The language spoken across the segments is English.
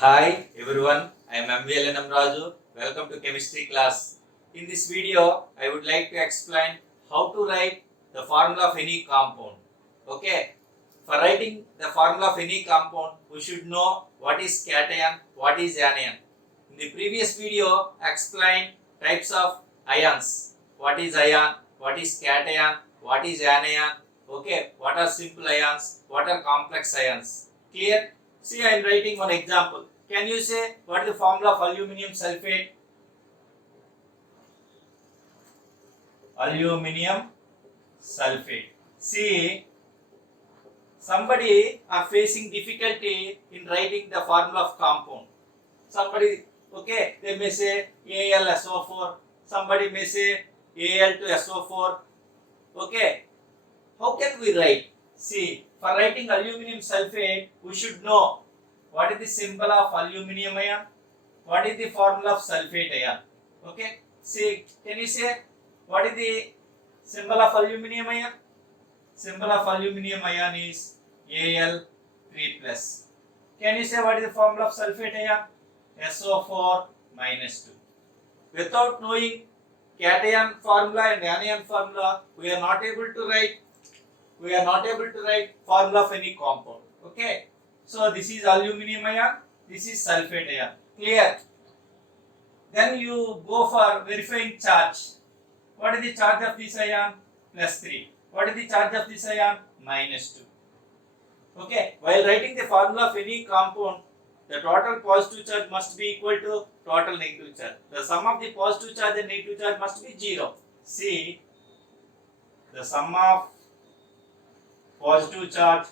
Hi everyone, I am MVLNM Raju. Welcome to chemistry class. In this video, I would like to explain how to write the formula of any compound. Okay, for writing the formula of any compound, we should know what is cation, what is anion. In the previous video, I explained types of ions. What is ion, what is cation, what is anion. Okay, what are simple ions, what are complex ions. Clear? See, I am writing one example. Can you say what is the formula of aluminium sulfate? Aluminium sulfate. See, somebody are facing difficulty in writing the formula of compound. Somebody, okay, they may say AlSO4. Somebody may say Al2SO4. Okay, how can we write? See, for writing aluminium sulfate, we should know what is the symbol of aluminium ion, what is the formula of sulfate ion. Okay, see, can you say what is the symbol of aluminium ion? Symbol of aluminium ion is Al3 plus. Can you say what is the formula of sulfate ion? SO4 minus 2. Without knowing cation formula and anion formula, we are not able to write formula of any compound. Okay, so this is aluminium ion, this is sulfate ion. Clear? Then you go for verifying charge. What is the charge of this ion? Plus 3. What is the charge of this ion? Minus 2. Okay, while writing the formula of any compound, the total positive charge must be equal to total negative charge. The sum of the positive charge and negative charge must be 0. See, the sum of positive charge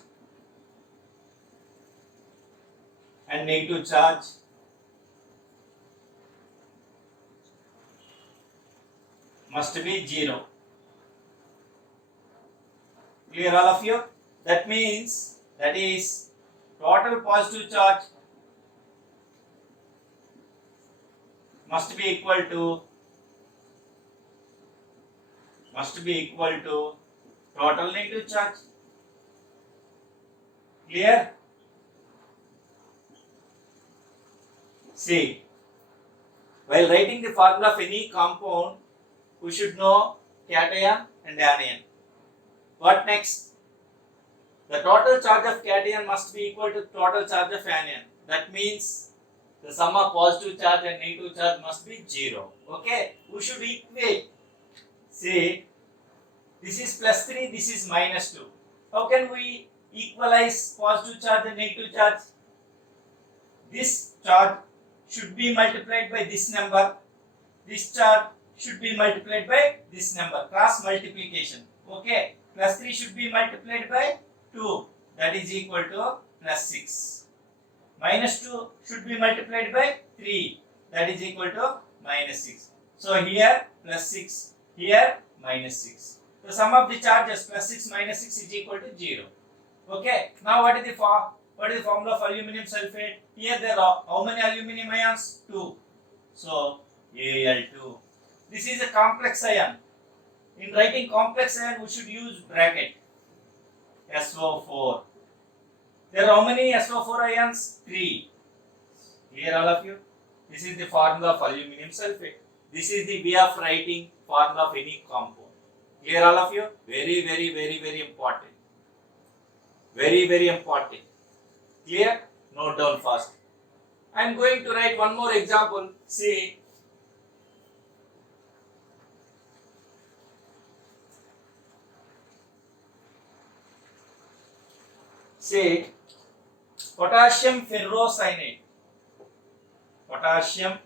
and negative charge must be 0. Clear all of you? That means that is total positive charge must be equal to total negative charge. Clear? See, while writing the formula of any compound, we should know cation and anion. What next? The total charge of cation must be equal to total charge of anion. That means the sum of positive charge and negative charge must be 0. Okay? We should equate. See, this is plus 3, this is minus 2. How can we equalize positive charge and negative charge? This charge should be multiplied by this number. This charge should be multiplied by this number. Cross multiplication. Okay. Plus 3 should be multiplied by 2. That is equal to plus 6. Minus 2 should be multiplied by 3. That is equal to minus 6. So here plus 6. Here minus 6. The sum of the charges plus 6 minus 6 is equal to 0. Okay. Now what is the formula of aluminium sulfate? Here there are how many aluminium ions? 2. So Al2. This is a complex ion. In writing complex ion, we should use bracket. SO4. There are how many SO4 ions? 3. Clear all of you? This is the formula of aluminium sulfate. This is the way of writing formula of any compound. Clear all of you? Very, very, very, very important. Very, very important. Clear? Note down fast. I am going to write one more example. See. Say potassium ferrocyanate. Potassium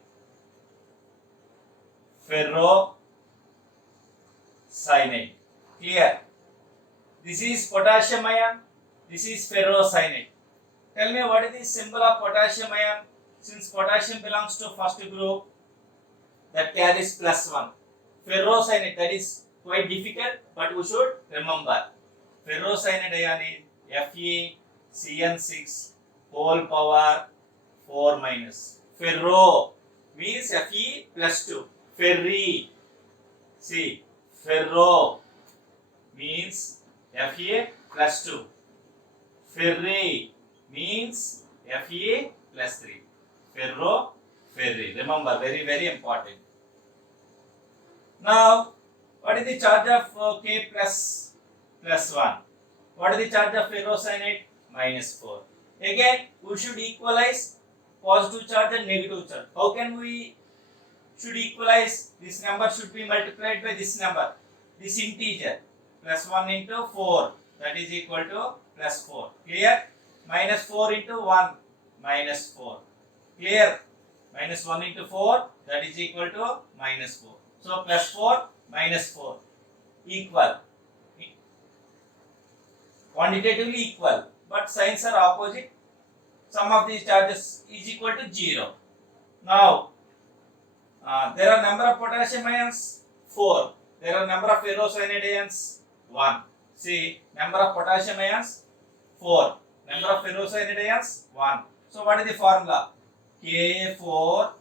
ferrocyanate. Clear? This is potassium ion. This is ferrocyanate. Tell me what is the symbol of potassium ion? Since potassium belongs to first group, that carries plus 1. Ferrocyanate, that is quite difficult, but we should remember. Ferrocyanate ion is FeCN6 whole power 4 minus. Ferro means Fe plus 2. Ferri. See, ferro means Fe plus 2. Ferri means Fe plus 3. ferro-ferri. Remember, very, very important. Now, what is the charge of K plus 1? What is the charge of ferrocyanide? -4. Again, we should equalize positive charge and negative charge. How can we should equalize? This number should be multiplied by this number, this integer, +1 into 4, that is equal to +4. Clear? -4 into 1, -4. Clear? -1 into 4, that is equal to -4. So +4 -4 equal. Quantitatively equal, but signs are opposite. Sum of these charges is equal to 0. Now, there are number of potassium ions 4. There are number of ferrocyanide ions 1. See, number of potassium ions 4. Number of ferrocyanide ions 1. So what is the formula? K4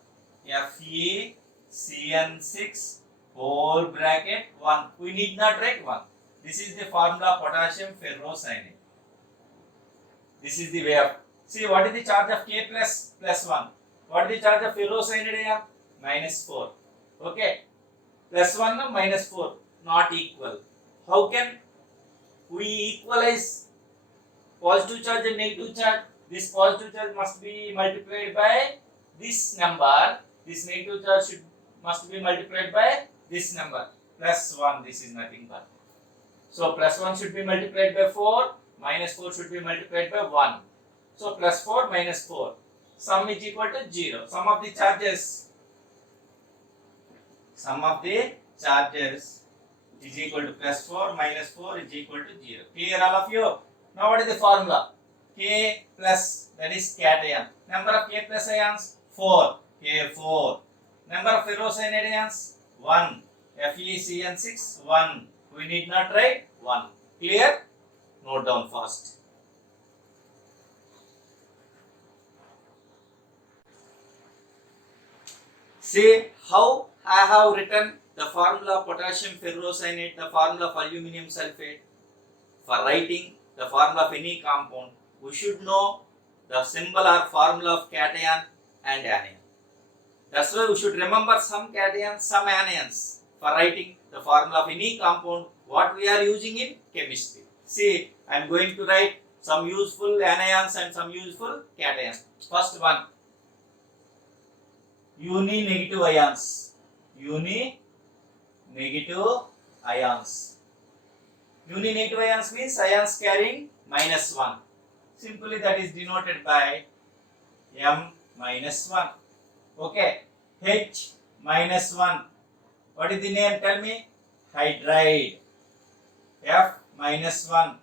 FeCN6 whole bracket 1. We need not write 1. This is the formula potassium ferrocyanide. This is the way of. See, what is the charge of K plus 1? What is the charge of ferrocyanide ion? -4. Okay. +1 and -4 not equal. How can we equalize positive charge and negative charge? This positive charge must be multiplied by this number. This negative charge must be multiplied by this number. +1. This is nothing but. So +1 should be multiplied by 4. -4 should be multiplied by 1. So +4 -4. Sum is equal to 0. Sum of the charges is equal to +4 -4 is equal to 0. Clear all of you? Now what is the formula? K plus, that is cation. Number of K plus ions 4. K4. Number of ferrocyanide ions 1. FeCN6 1. We need not write 1. Clear? Note down fast. See how I have written the formula of potassium ferrocyanide, the formula of aluminium sulfate. For writing the formula of any compound, we should know the symbol or formula of cation and anion. That's why we should remember some cations, some anions for writing the formula of any compound, what we are using in chemistry. See, I am going to write some useful anions and some useful cations. First one, uni-negative ions. Uni-negative ions. Uni-negative ions means ions carrying -1. Simply that is denoted by M-1. Okay. H-1. What is the name? Tell me. Hydride. F-1.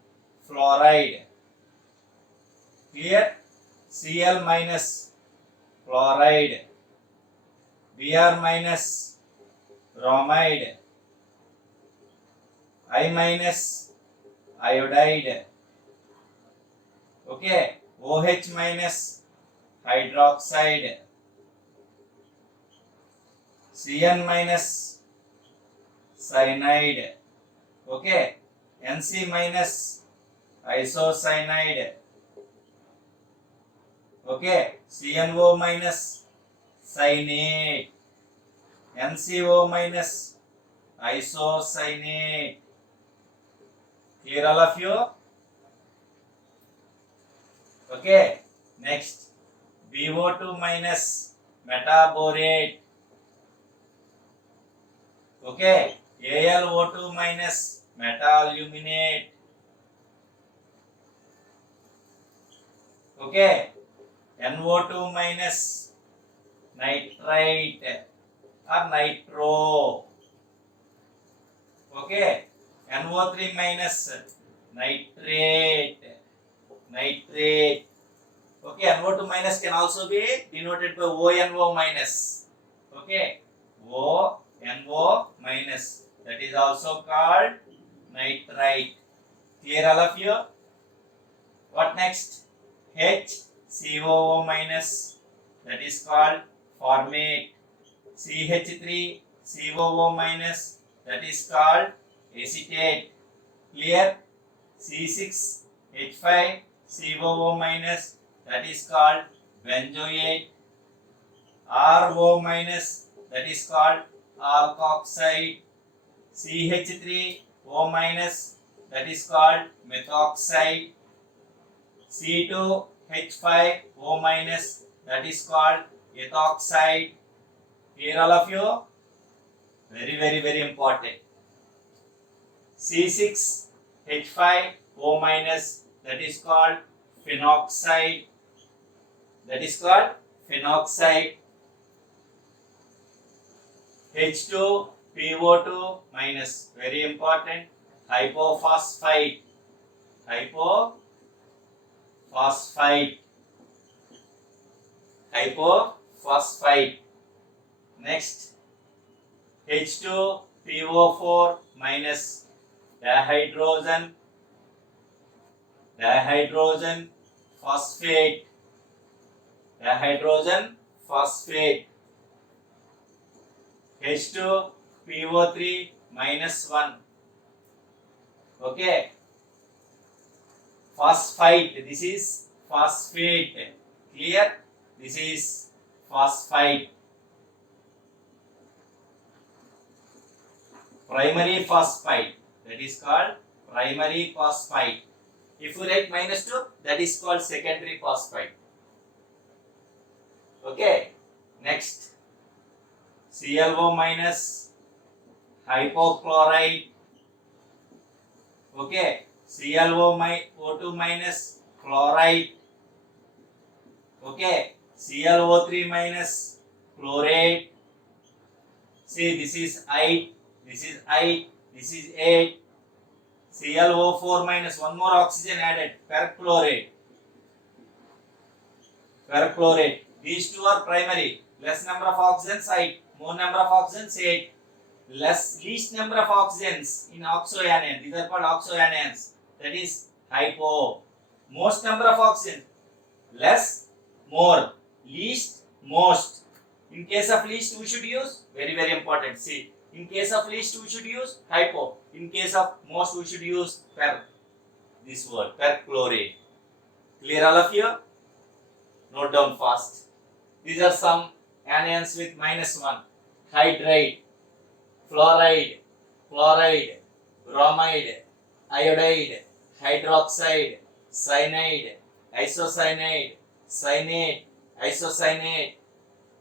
Fluoride. Clear? Cl- chloride. Br- bromide. I- iodide. Okay. OH- hydroxide. Cn- cyanide. Okay. Nc- isocyanide. Okay. CnO- cyanate. NCO- isocyanate. Clear all of you? Okay. Next, BO2- metaborate. Okay. AlO2- metaaluminate. Okay. NO2- nitrite or nitro. Okay. NO3- nitrate. Okay. NO2- can also be denoted by ONO-. Okay. ONO-, that is also called nitrite. Clear all of you? What next? HCOO-, that is called formate. CH3COO-, that is called acetate. Clear? C6H5COO-, that is called benzoate. RO minus, that is called alkoxide. CH3O minus, that is called methoxide. C2H5O minus, that is called ethoxide. Here all of you, very important. C6H5O minus, that is called phenoxide. That is called phenoxide. H2PO2 minus, very important, hypophosphite. Hypophosphite. Next, H2PO4 minus, dihydrogen phosphate. H2PO3 minus 1. Okay. Phosphite. This is phosphate. Clear? This is phosphite. Primary phosphite. That is called primary phosphite. If you write minus 2, that is called secondary phosphite. Okay. Next, ClO minus, hypochlorite. Okay. ClO2 minus, chloride. Okay. ClO3 minus, chlorate. See, this is 8, this is 8, this is 8. ClO4 minus, one more oxygen added, perchlorate. These two are primary. Less number of oxygens 8, more number of oxygens 8. Least number of oxygens in oxoanion. These are called oxoanions. That is hypo. Most number of oxygen, less, more, least, most. In case of least, we should use, very important. See, in case of least, we should use hypo. In case of most, we should use per. This word, perchlorate. Clear all of you? Note down fast. These are some anions with minus 1. Hydride, fluoride, chloride, bromide, iodide, hydroxide, cyanide, isocyanide, cyanate, isocyanate.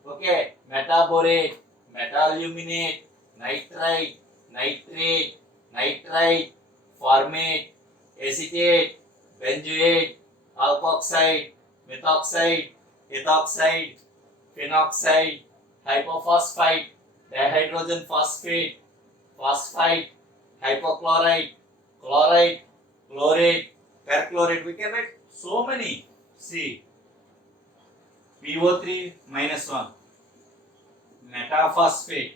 Okay, metaborate, metaluminate, nitrite, nitrate, nitrite, formate, acetate, benzoate, alkoxide, methoxide, ethoxide, phenoxide, hypophosphite, dihydrogen phosphate, phosphite, hypochlorite, chloride, chlorate, perchlorate. We can write so many. See, PO3 minus 1, metaphosphate,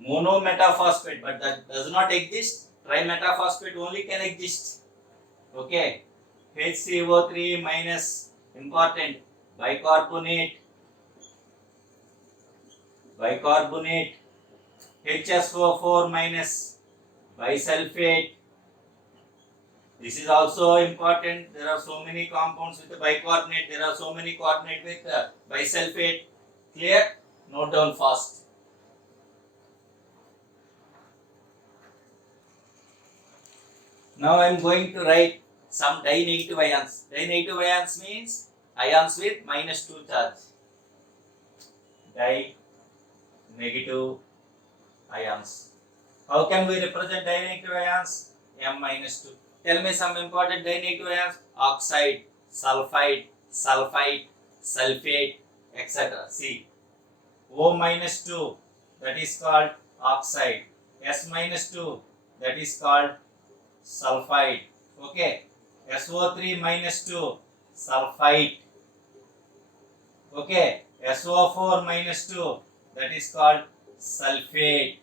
monometaphosphate, but that does not exist. Trimetaphosphate only can exist. Okay, HCO3 minus, important, bicarbonate, HSO4 minus, bisulfate. This is also important. There are so many compounds with bicarbonate. There are so many carbonate with bisulfate. Clear? Note down fast. Now I am going to write some di-negative ions. Di-negative ions means ions with minus 2 charge. Di-negative ions. How can we represent di-negative ions? M minus 2. Tell me some important di-negative ions. Oxide, sulfide, sulfite, sulfate, etc. See, O minus 2, that is called oxide. S minus 2, that is called sulfide. Okay. SO3 minus 2, sulfite. Okay. SO4 minus 2, that is called sulfate.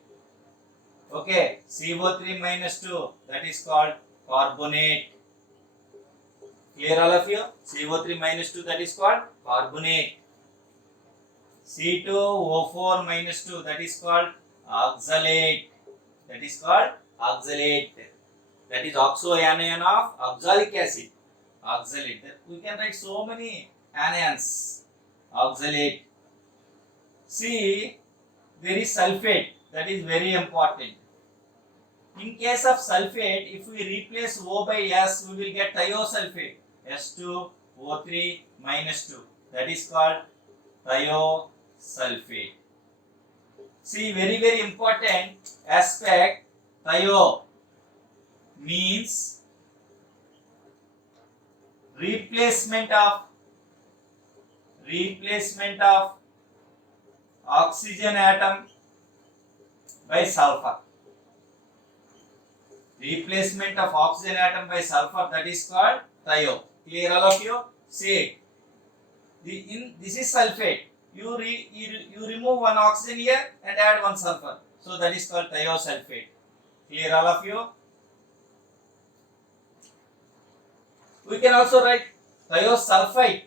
Okay. CO3 minus 2, that is called carbonate. Clear all of you? CO3 minus 2, that is called carbonate. C2O4 minus 2, that is called oxalate. That is called oxalate. That is oxoanion of oxalic acid. Oxalate. We can write so many anions. Oxalate. See, there is sulfate, that is very important. In case of sulfate, if we replace O by S, we will get thiosulfate, S2O3 minus 2. That is called thiosulfate. See, very important aspect. Thio means replacement of oxygen atom by sulfur. Replacement of oxygen atom by sulfur, that is called thio. Clear all of you? See, this is sulfate. You remove one oxygen here and add one sulfur. So that is called thiosulfate. Clear all of you? We can also write thiosulfite.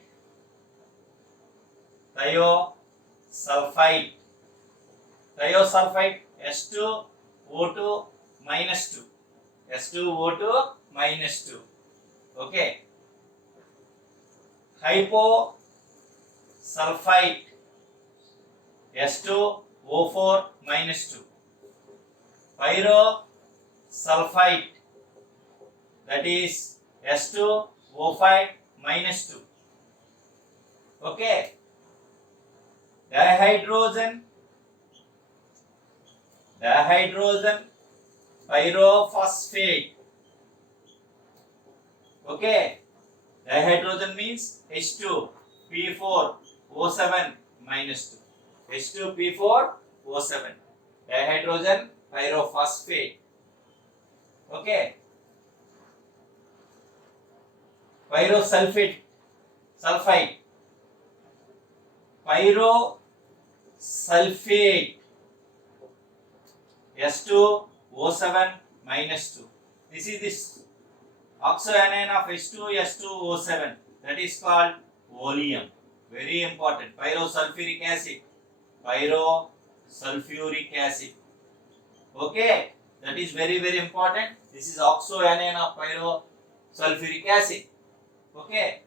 Thiosulfite. Thiosulfite, S2O2 minus 2. S2O2 minus 2. Okay. Hyposulfite, S2O4 minus 2. Pyrosulfite, that is S2O5 minus 2. Okay. Dihydrogen pyrophosphate. Okay. Dihydrogen means H2P4O7 minus 2. H2P4O7. Dihydrogen pyrophosphate. Okay. Pyrosulfite. Pyrosulfate, S2O7 minus 2. This is this oxoanion of H2S2O7, that is called oleum. Very important. Pyrosulfuric acid. Okay, that is very important. This is oxoanion of pyrosulfuric acid. Okay.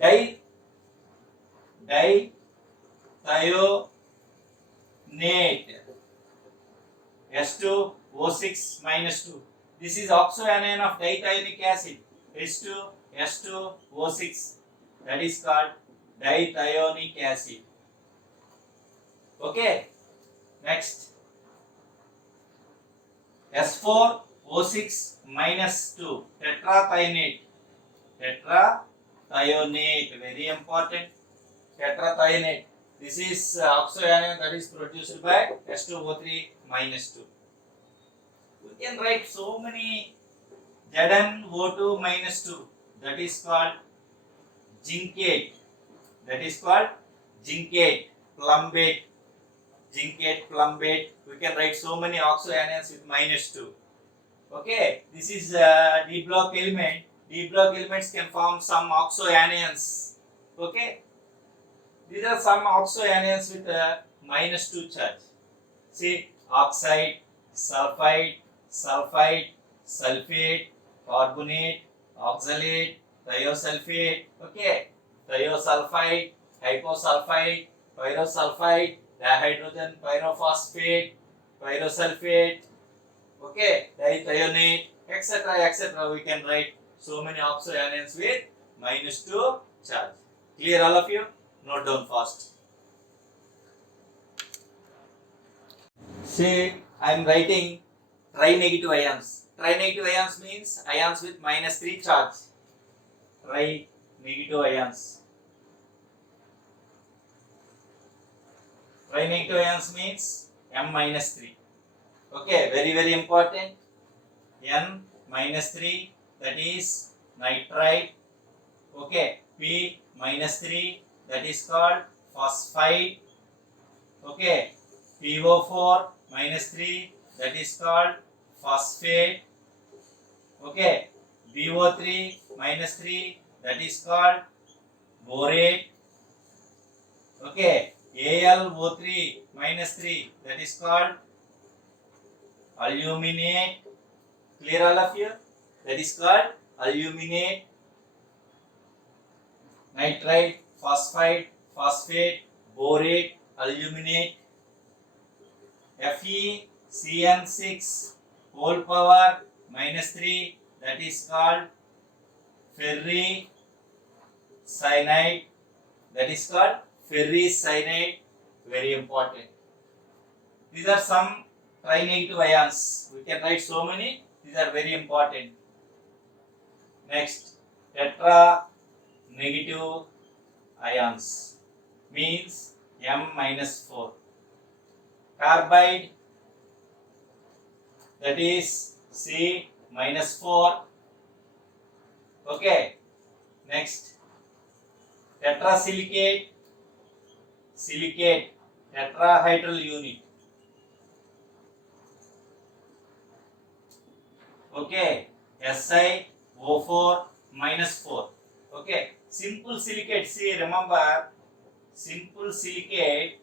Dithionate, S2O6 minus 2. This is oxoanion of dithionic acid, H2S2O6. That is called dithionic acid. Okay. Next, S4O6 minus 2, tetrathionate. Very important. Tetrathionate. This is oxoanion that is produced by S2O3 minus 2. We can write so many ZnO2 minus 2. That is called zincate. Plumbate. We can write so many oxoanions with minus 2. Okay. This is D block element. D block elements can form some oxoanions. Okay. These are some oxoanions with minus 2 charge. See, oxide, sulfide, sulfate, carbonate, oxalate, thiosulfate. Okay. Thiosulfite, hyposulfite, pyrosulfite, dihydrogen pyrophosphate, pyrosulfate. Okay. Dithionate, etc. We can write so many oxoanions with minus 2 charge. Clear all of you? Note down fast. See, I am writing tri-negative ions. Tri-negative ions means ions with minus 3 charge. Tri-negative ions. Tri-negative ions means M minus 3. Okay, very important. N minus 3, that is nitrite. Okay, P minus 3, that is called phosphide. Okay, PO4 minus 3, that is called phosphate. Okay, BO3 minus 3, that is called borate. Okay, AlO3 minus 3, that is called aluminate. Clear all of you? That is called aluminate. Nitrite, phosphide, phosphate, borate, aluminate, FeCN6 whole power minus 3, that is called ferricyanide, that is called ferricyanide, very important. These are some tri-negative ions. We can write so many. These are very important. Next, tetra negative ions means M-4. Carbide, that is C-4. Okay. Next, tetrasilicate, silicate, tetrahedral unit. Okay, Si O4-4. Okay, simple silicate. See, remember, simple silicate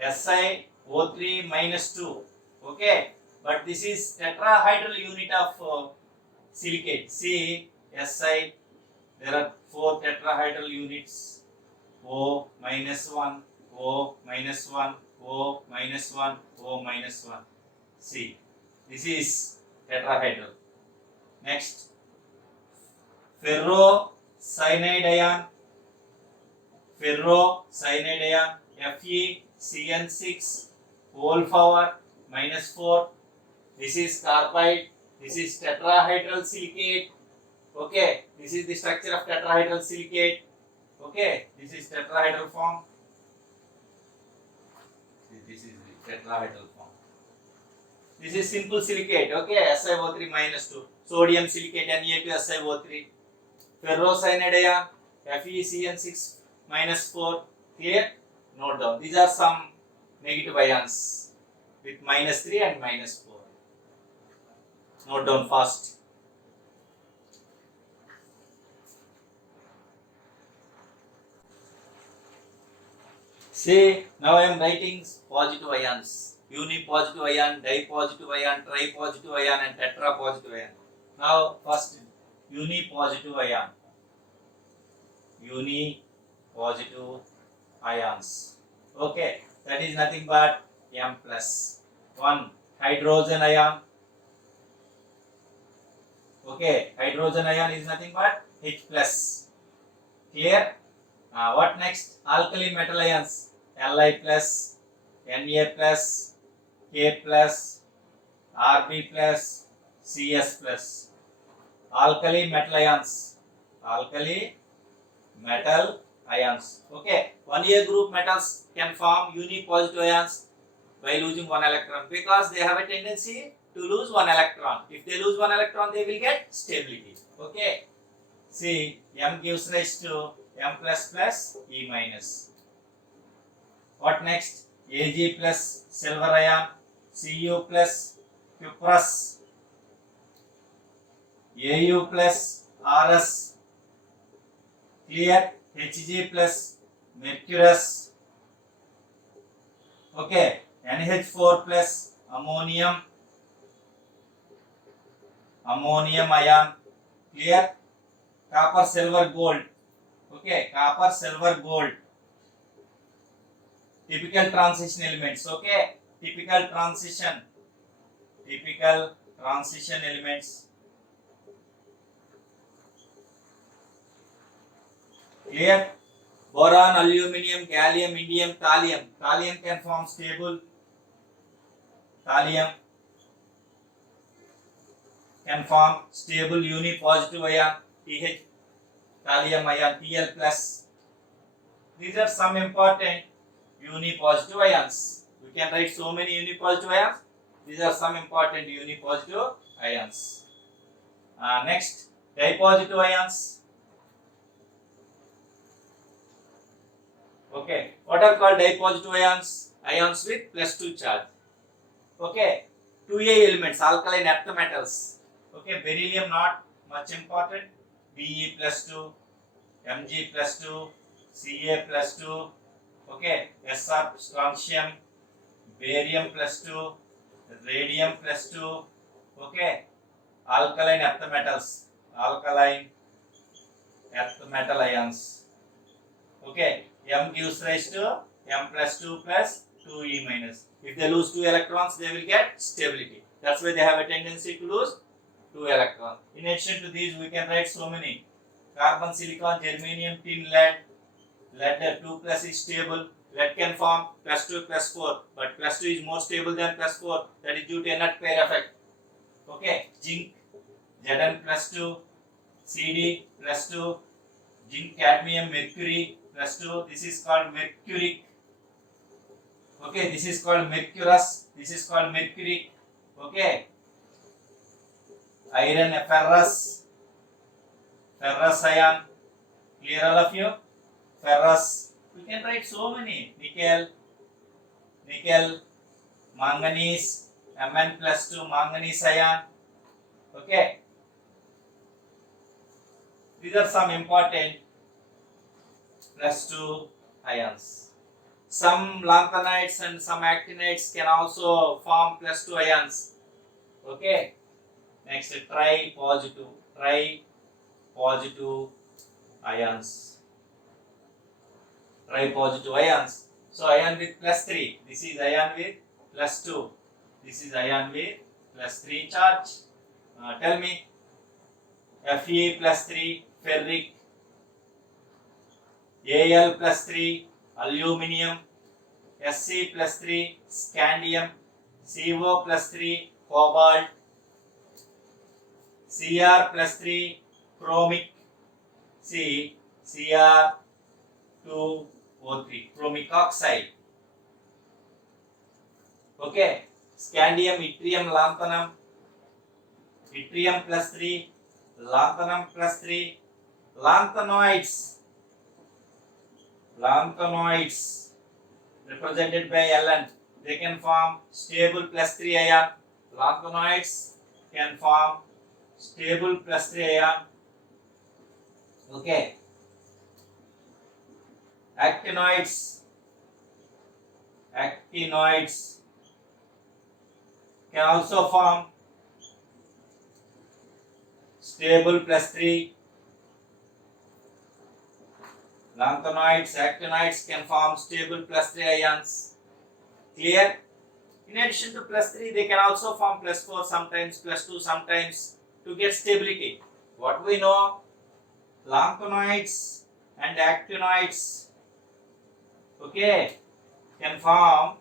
SiO3-2. Okay, but this is tetrahedral unit of silicate. See, Si, there are 4 tetrahedral units. O-1, O-1, O-1, O-1. See, this is tetrahedral. Next, ferrocyanide ion, FeCN6 whole power minus 4. This is carbide. This is tetrahedral silicate. Okay, this is the structure of tetrahedral silicate. Okay, this is tetrahedral form. This is the tetrahedral form. This is simple silicate. Okay, SiO3-2. Sodium silicate Na2SiO3. Ferrocyanide ion FeCN6-4. Clear? Note down. These are some negative ions with -3 and -4. Note down fast. See, now I am writing positive ions. Unipositive ion, dipositive ion, tripositive ion and tetrapositive ion. Now first unipositive ion. Unipositive ions. Okay, that is nothing but M+. 1 hydrogen ion. Okay, hydrogen ion is nothing but H+. Clear? What next? Alkali metal ions. Li+, Na+, K+, Rb+, Cs+. Alkali metal ions. Alkali metal ions. Okay, 1A group metals can form unipositive ions by losing 1 electron because they have a tendency to lose 1 electron. If they lose 1 electron, they will get stability. Okay. See, M gives rise to M++, E-. What next? Ag plus silver ion, Cu plus cuprous, Au plus Rs. Clear? Hg plus mercurous. Okay, NH4 plus ammonium ion. Clear? Copper, silver, gold. Okay, copper, silver, gold. Typical transition elements. Okay, typical transition elements. Clear? Boron, aluminium, gallium, indium, thallium. Thallium can form stable. Thallium can form stable unipositive ion. Th. Thallium ion, Tl+. These are some important unipositive ions. We can write so many unipositive ions. These are some important unipositive ions. Next, dipositive ions. Okay, what are called dipositive ions? Ions with +2 charge. Okay, 2A elements, alkaline earth metals. Okay, beryllium not much important. Be+2, Mg+2, Ca+2. Okay, Sr strontium, barium+2, radium+2. Okay, alkaline earth metals, alkaline earth metal ions. Okay, M gives rise to M plus 2 plus 2E minus. If they lose 2 electrons, they will get stability. That's why they have a tendency to lose 2 electrons. In addition to these, we can write so many. Carbon, silicon, germanium, tin, lead. Lead 2 plus is stable. Lead can form plus 2 plus 4. But plus 2 is more stable than plus 4. That is due to a nut pair effect. Okay. Zinc, Zn plus 2. Cd plus 2. Zinc, cadmium, mercury plus 2. This is called mercuric. Okay. This is called mercurous. This is called mercury. Okay. Iron, ferrous. Ferrous ion. Clear all of you? Ferrous. We can write so many. Nickel, manganese, Mn plus 2 manganese ion. Okay. These are some important plus 2 ions. Some lanthanides and some actinides can also form plus 2 ions. Okay. Next, tri-positive ions. Tri-positive ions. So ion with plus 3. This is ion with plus 2. This is ion with plus 3 charge. Tell me. Fe plus 3 ferric. Al plus 3 aluminium. Sc plus 3 scandium. Co plus 3 cobalt. Cr plus 3 chromic. Cr2O3 chromic oxide. Okay. Scandium, yttrium, lanthanum. Yttrium plus 3, lanthanum plus 3. Lanthanoids represented by Ln. They can form stable plus 3 ion. Lanthanoids can form stable plus 3 ion. Okay. Actinoids can also form stable plus 3. Lanthanoids, actinoids can form stable plus 3 ions. Clear? In addition to plus 3, they can also form plus 4, sometimes plus 2, sometimes to get stability. What we know? Lanthanoids and actinoids, okay, can form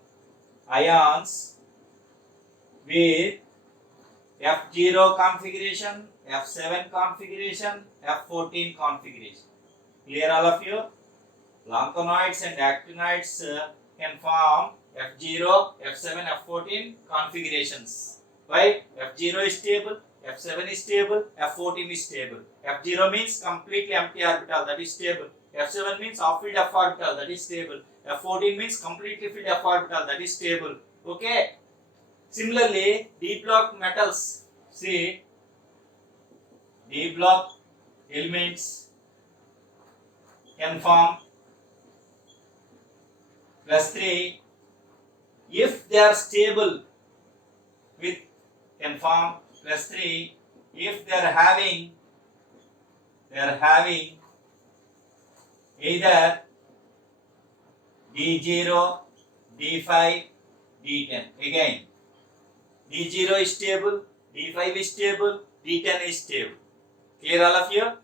ions with F0 configuration, F7 configuration, F14 configuration. Clear all of you? Lanthanoids and actinoids can form F0, F7, F14 configurations. Why? F0 is stable, F7 is stable, F14 is stable. F0 means completely empty orbital, that is stable. F7 means half filled F orbital, that is stable. F14 means completely filled F orbital, that is stable. Okay. Similarly, d block metals. See, d block elements can form plus 3 if they are stable with, can form plus 3 if they are having either D0, D5, D10. Again, D0 is stable, D5 is stable, D10 is stable. Clear all of you?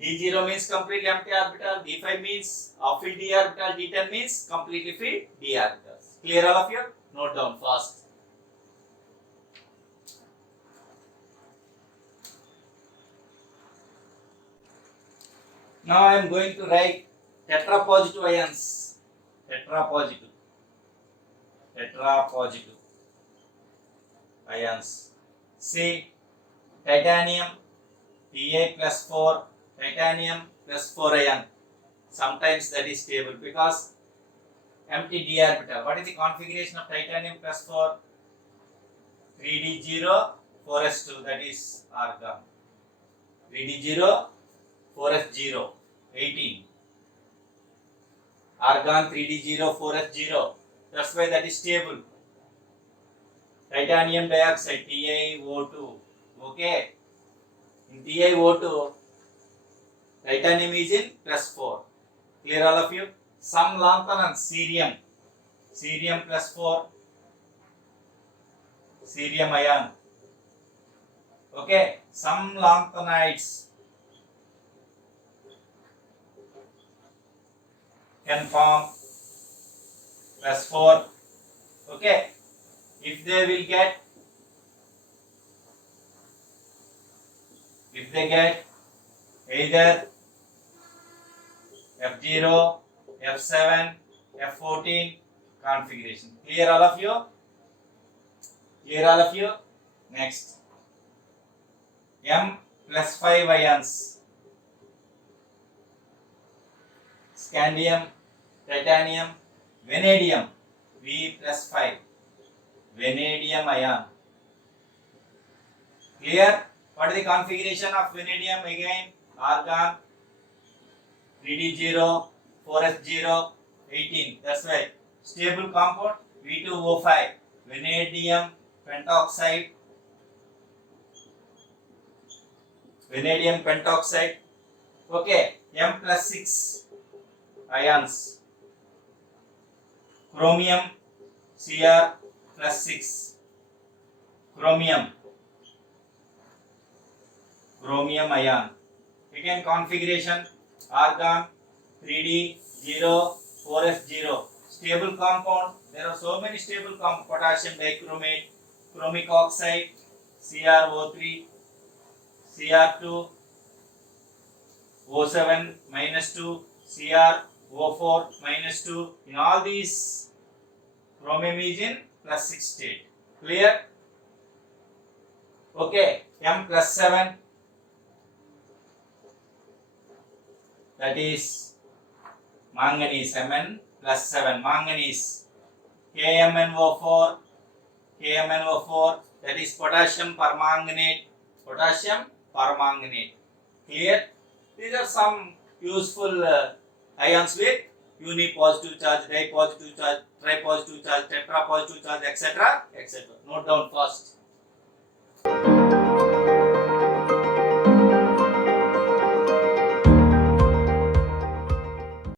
D0 means completely empty orbital, D5 means half filled d orbital, D10 means completely filled d orbitals. Clear all of you? Note down fast. Now I am going to write tetrapositive ions. Tetrapositive ions. See, titanium, Ta plus 4, titanium plus 4 ion. Sometimes that is stable because empty d orbital. What is the configuration of titanium plus 4? 3d0, 4s2, that is argon. 3d0, 4s0, 18. Argon 3d0, 4s0. That's why that is stable. Titanium dioxide, TiO2. Okay. In TiO2, titanium is in plus 4. Clear all of you? Some lanthanons, cerium plus 4, cerium ion. Okay, some lanthanides can form plus 4. Okay, if they get either F0, F7, F14 configuration. Clear all of you? Clear all of you? Next, M plus 5 ions, scandium, titanium, vanadium, V plus 5, vanadium ion. Clear? What is the configuration of vanadium again? Argon, 3D0, 4S0, 18. That's right. Stable compound, V2O5, vanadium pentoxide, Okay, M plus 6 ions, chromium, Cr plus 6, chromium ion. Again configuration, argon, 3D0, 4S0. Stable compound, there are so many stable compounds, potassium dichromate, chromic oxide, CrO3, Cr2, O7 minus 2, CrO4 minus 2. In all these, chromium is in plus 6 state. Clear? Okay, M plus 7, that is manganese, Mn plus 7, manganese. KMnO4, that is potassium permanganate, Clear? These are some useful ions with unipositive charge, dipositive charge, tripositive charge, tetrapositive charge, etc. Note down first.